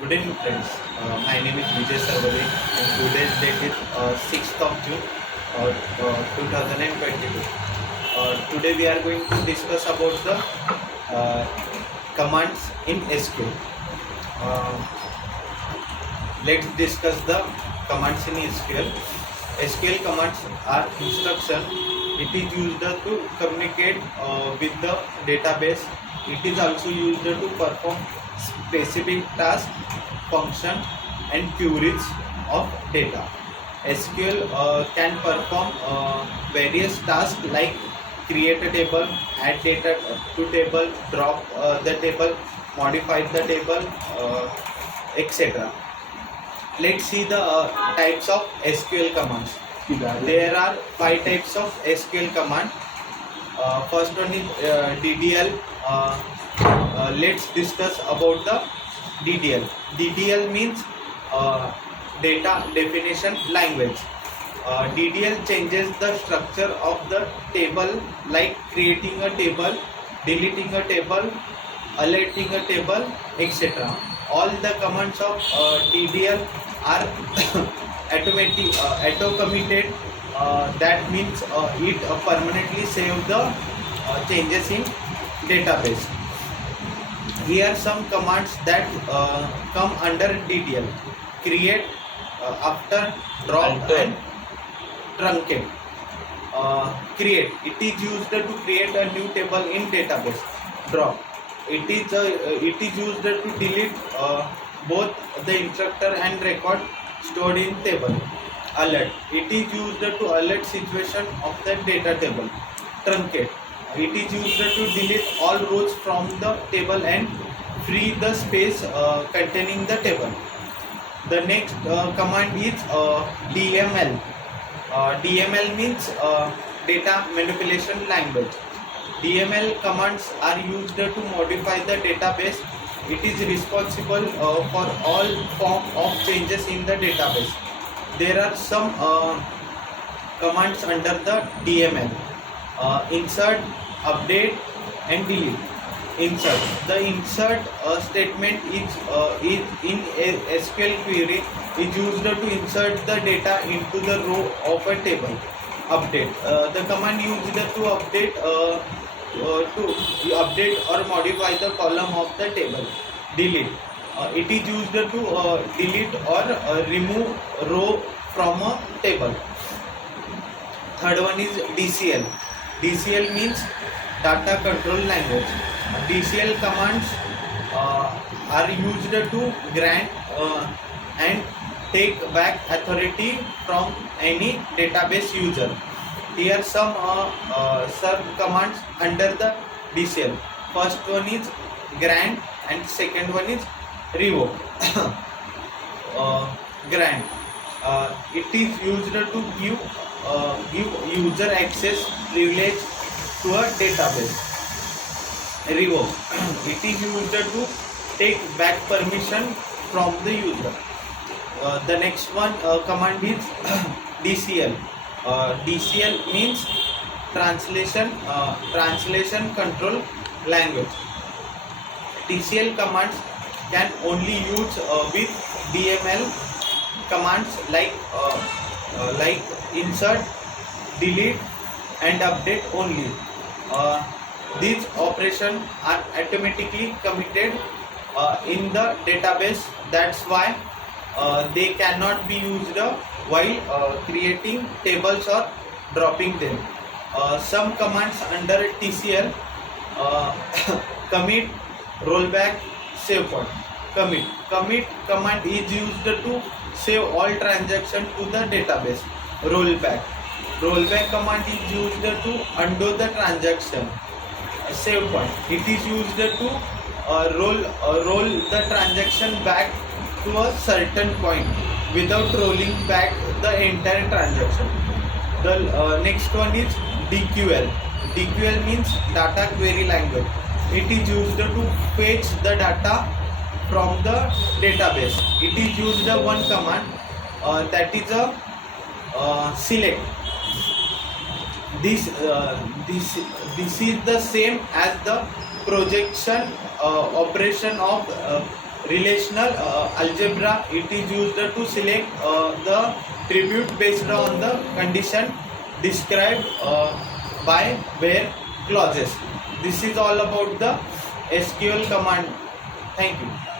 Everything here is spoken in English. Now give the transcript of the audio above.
Good evening, friends. My name is Vijay Sarvade, and today's date is 6th of June, 2022. Today we are going to discuss about the uh, commands in SQL. Uh, let's discuss the commands in SQL. SQL commands are instruction. It is used to communicate with the database. It is also used to perform specific tasks, function, and queries of data. SQL can perform various tasks like create a table, add data to table, drop the table, modify the table, etc. Let's see the types of SQL commands. There are 5 types of SQL command. First one is DDL. Let's discuss about the DDL. DDL means data definition language. DDL changes the structure of the table, like creating a table, deleting a table, alerting a table, etc. All the commands of DDL are auto committed. That means it permanently saves the changes in database. Here are some commands that come under DDL: create, after, drop, and truncate. Create, it is used to create a new table in database. Drop, it is used to delete both the instructor and record stored in table. Alert, it is used to alert situation of the data table. Truncate, it is used to delete all rows from the table and free the space containing the table. The next command is DML. DML means data manipulation language. DML commands are used to modify the database. It is responsible for all form of changes in the database. There are some commands under the DML: insert, update, and delete. Insert, the insert statement is in a SQL query is used to insert the data into the row of a table. Update, the command used to update or modify the column of the table. Delete, it is used to delete or remove row from a table. Third one is DCL. DCL means data control language. DCL commands are used to grant and take back authority from any database user. Here some sub commands under the DCL. First one is grant and second one is revoke. Grant, it is used to give user access privilege to a database. Revoke, it is used to take back permission from the user. The next one command is DCL. DCL means translation control language. DCL commands can only use with DML commands like insert, delete, and update only. These operations are automatically committed in the database. That's why they cannot be used while creating tables or dropping them. Some commands under TCL: commit, rollback, save point. Commit command is used to save all transactions to the database. Rollback command is used to undo the transaction. Save point, it is used to roll the transaction back to a certain point without rolling back the entire transaction. The next one is DQL. DQL means data query language. It is used to fetch the data from the database. It is used one command that is a select. This is the same as the projection operation of relational algebra, it is used to select the tribute based on the condition described by where clauses. This is all about the SQL command. Thank you.